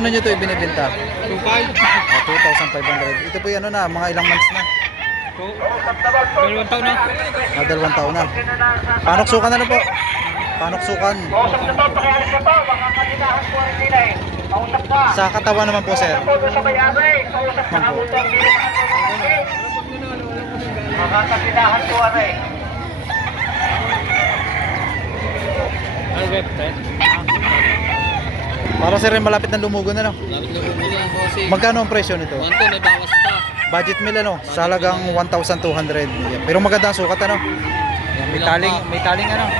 magkano nyo ito ibinibenta? 2.5. 2,500. Ito po yung ano na, mga ilang months na. Dalawang taon na. Dalawang taon na. Panuksukan na po. Panuksukan. Sa katawan naman po, sir. Ang website. Para sir, malapit na lumugo na, no? Lapit na bumili ang bossing. Magkano ang presyo nito? 1 to, may bawas pa. Budget meal, ano? Sa halagang 1,200. Yan. Pero maganda ang sukat, ano? Yan, may taling, ano?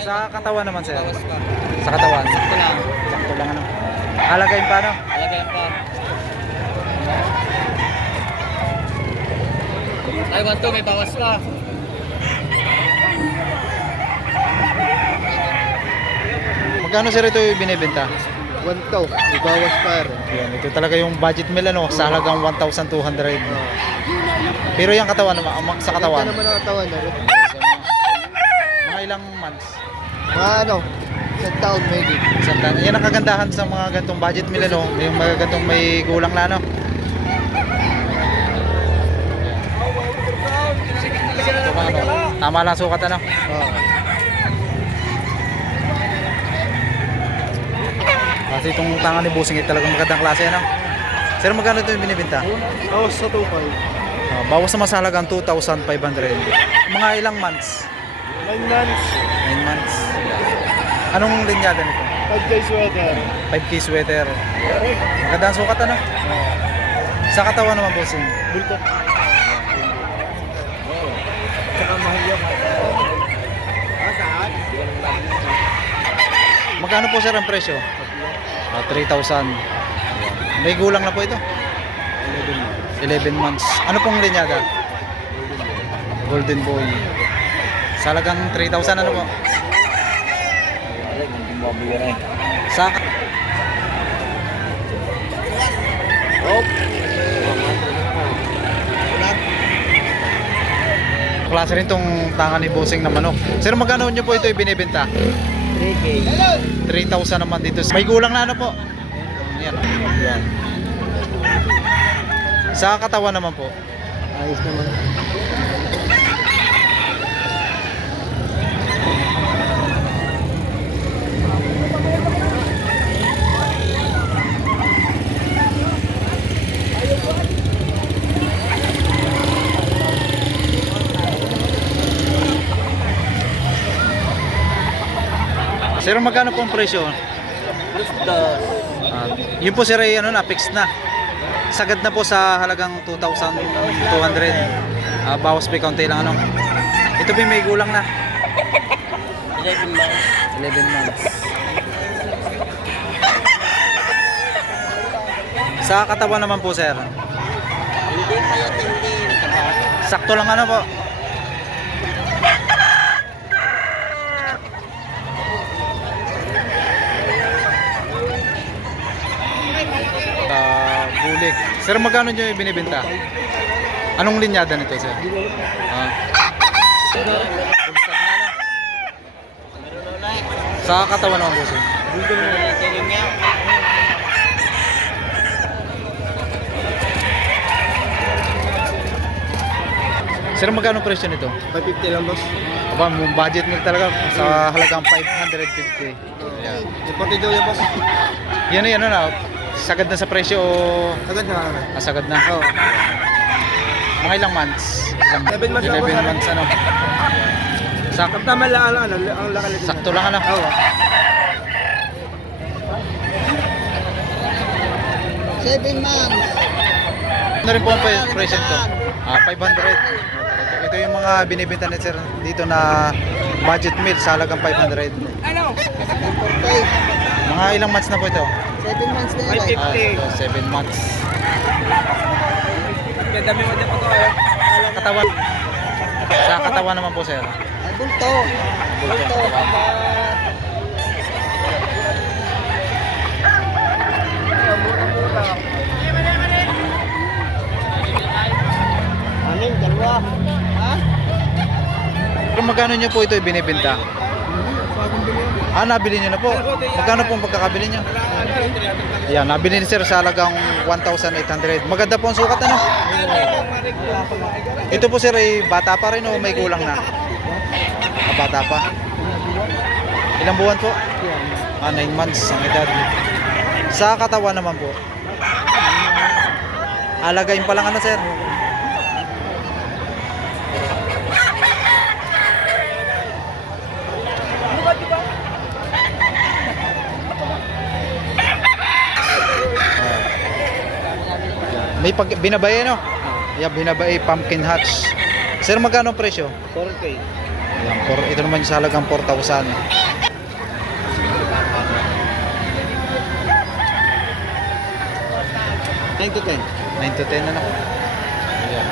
Sa katawan naman, sir. Bawas pa. Sa katawan. Ito lang. Sakto lang, ano? Alagayin pa, ano? Alagyan pa. Ay, 1 to, may bawas pa. Magkano, sir, ito yung binibenta? 1 to, ibawas pa rin. Yan, ito talaga yung budget meal, ano? Sa halagang 1,200. Pero yung katawan naman, sa katawan. Ito naman ang katawan na rin. Mga ilang months? Mga ano, isang taon maybe. Isang taon. Yan ang kagandahan sa mga gantong budget meal, ano? Yung mga gantong may gulang na, ano? Ito, ano? Tama lang sukat, ano? Oo. Kasi itong tangan ni Busing ito talagang magandang klase, ano? Sir, magkano ito yung binibenta? Bawas sa 2.5. Bawas naman sa halagang 2,500. Mga ilang months? 9 months, 9 months. Anong linyada nito? 5 days weather. 5K sweater. Magandang sukat, ano? Sa katawan naman, Busing. Bulto. Tsaka mahal yan. Saan? Magkano po, sir, ang presyo? 3,000. May gulang na po ito. 11 months. Ano pong linyada? Golden Boy. Sa halagang 3,000, ano po? Sa klase rin tong tangan ni Busing na manok. Sir, magkano nyo po ito ibinibenta? 3K. 3,000 naman dito. May gulang na, ano po? Yan. Yan. Sa katawan naman po. Ayos naman. Sir, magkano po ang presyo? Yun po, sir, ay ano na, fixed na. Sagad na po sa halagang 2,200. Bawas pa kaunti lang, ano. Ito po may gulang na. 11 months. 11 months. Sa katawan naman po, sir. Hindi pa yan, hindi. Sakto lang, ano po. Bulik. Sir, magkano nyo yung binibenta? Anong linyada nito, sir? Sa katawan naman po, sir. Sir, magkano presyo nito? 550 lang, boss. Aba, budget mo talaga sa halagang 550. Yan. Ipati daw yan, boss. Yan na, yan na. Sagad na sa presyo o Agad na. sagad na? Oo. Mga ilang months? 11 months ako, 11 sir. months, ano? Tama lang ang lakal. Sakto lang, ano? Oo. 7 months. Ano rin po ang presyo ito? 500. Ito yung mga binibenta ni sir dito na budget meal sa halagang 500. Ano? 4.5. Mga ilang months na po ito? 7 months na yan. 7 months. Dami mo dyan pa to. Katawan. Sa katawan naman po, sir. Ay, bulto. Bulto. Anim, dalawa. Ha? Pero magkano nyo po ito ibinibenta? 5 Nabili niyo na po. Magkano po ang pagkakabili niyo? Yan, nabili ni sir sa halagang 1,800. Maganda po ang sukat, ano? Ito po sir ay bata pa rin o may kulang na? Bata pa. Ilang buwan po? 9 months ang edad. Sa katawan naman po. Alagayin pa lang, ano sir? May binabae, no? Yeah, binabae pumpkin hatch. Sir, magkano ang presyo? 4K. Ayan, ito naman yung sa halagang 4,000. 9 to 10. 9 to 10 na lang. Ayan.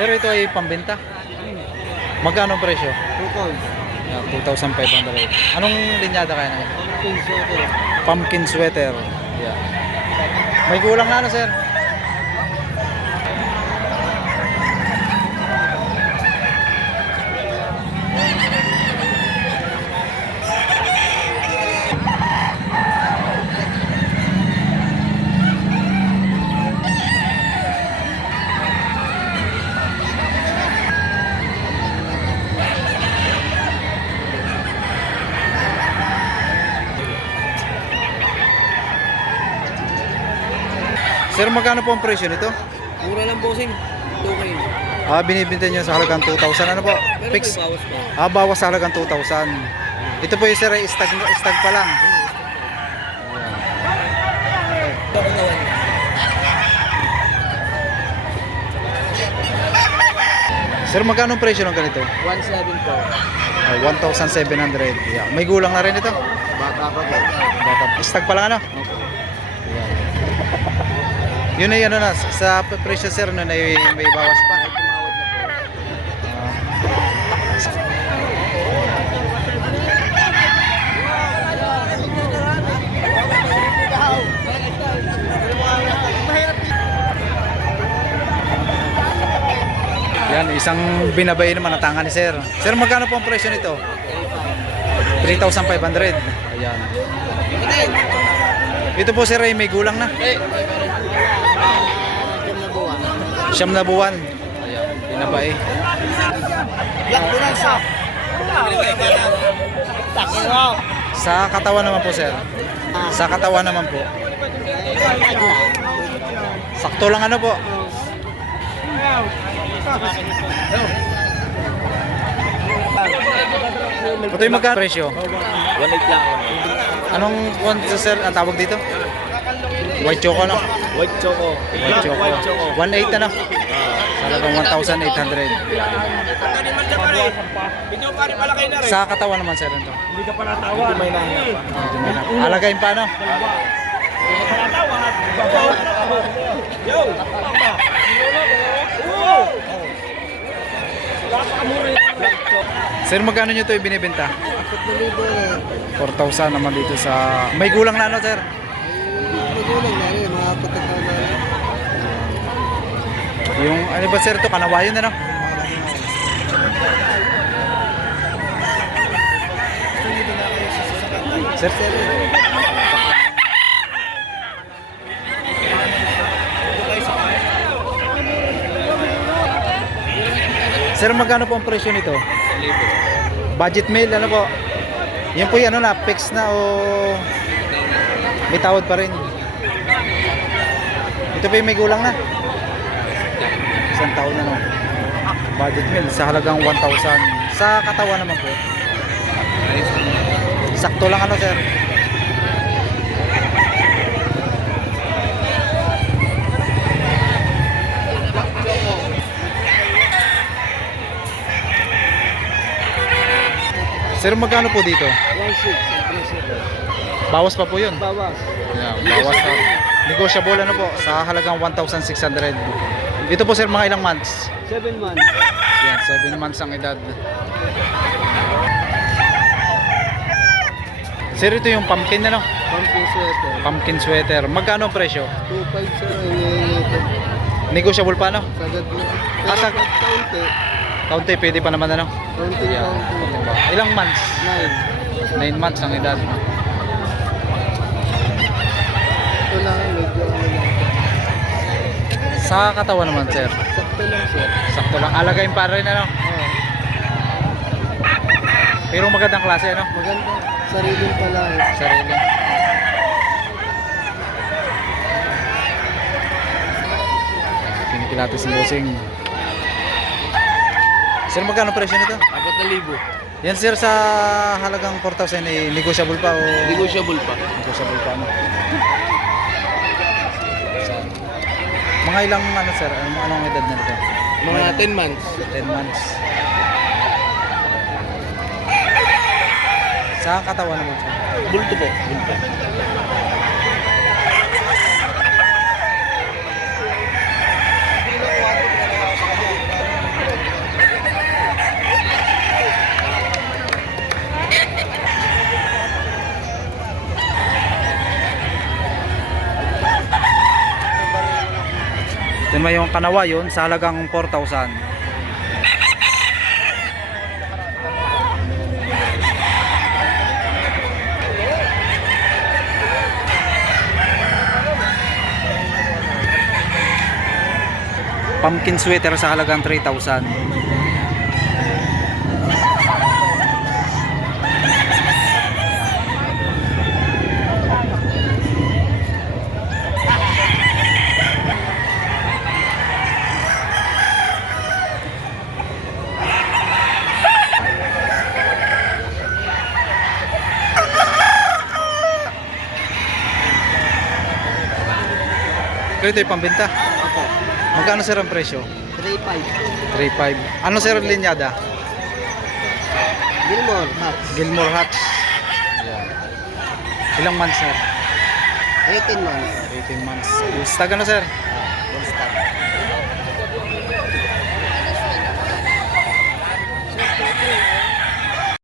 Sir, ito ay pambenta. Magkano ang presyo? 2 calls. Yeah, 2,500. Anong linyada kaya na? Pumpkin sweater. Yeah. May kulang na, ano sir? Sir, magkano po ang presyo nito? Mura lang bossing. 2K. Binibinta niyo sa halagang 2,000. Ano po? Pero Fix. may bawas pa. Bawas sa halagang 2,000. Ito po yung sir ay stag pa lang. Sir, magkano ang presyo ng ganito? 1.7 po. 1,700. Yeah. May gulang na rin ito. Bata pa po. Stag pa lang, ano? Yun ay ano na, sa presyo sir nun ay may bawas pa. Yan, isang binabay naman natangan ni sir. Sir, magkano po ang presyo nito? 3,500. Ayan. Ito po sir ay may gulang na. Siyam na buwan. Ayan, binabay. Sa katawan naman po sir. Sa katawan naman po. Sakto lang, ano po. Ito yung magkano presyo? 1.8 lang. Anong sir ang tawag dito? White choco, no? White choco. White choco. 1.8 na, no? Talagang 1,800. Sa katawan naman sir ito. Hindi ka pa natawa. Hindi may nahinga. Alagayin pa, no? Yo! Sir, magkano nyo ito ibinibenta? 4,000 eh. 4,000 naman dito sa... May gulang na, no sir? Magulang na rin. Mga patataw na rin. Yung ano ba sir ito? Kanawayon na, no? Sir, sir, magkano po ang presyo nito? Budget meal, ano po? Yan po yung ano na, fix na o may tawad pa rin? Ito po yung may gulang na. Isang taon na, no? Budget meal sa halagang 1,000. Sa katawan naman po. Sakto lang, ano sir? Sir, magkano po dito? 1.6 ang presyo po. Bawas pa po yun. Bawas. Yeah, bawas na. Negotiable ano po, sa halagang 1,600. Ito po sir, mga ilang months? 7 months. Yan, 7 months ang edad. Sir, ito yung pumpkin ano? Pumpkin sweater. Pumpkin sweater. Magkano ang presyo? 2.5 sir. Ito. Negotiable pa ano? Sagad na. Ah, Pero sag- kaunti. Kaunti, pwede pa naman ano? Kaunti, Yan. kaunti. Ilang months? 9. 9 months ang edad. Ito lang, medyo ano lang. Sa katawan naman sir. Sakto lang sir. Sakto lang. Alagayin pa rin ano? Oo. Pero magandang klase ano? Maganda. Sariling palahe. Sarili. Pinipilates ng bossing. Sir, magkano presyo nito? 4,000. Yan sir, sa halagang 4,000 eh, negotiable pa o? Negotiable pa. Negotiable pa ano? Sa- mga ilang ano sir, anong edad na nito? Mga 10 months. 10 months. Sa katawan naman sir? Bulto po. Bulto. Ito may yung kanawa yun sa halagang 4,000. Pumpkin sweater sa halagang 3,000. Ito yung pambenta. Opo. Magkano sir ang presyo? 3.5. 3,500. Ano sir ang linyada? Gilmore, Hats. Gilmore Hats. Ilang months sir? 18 months. 18 months. Stag ano sir?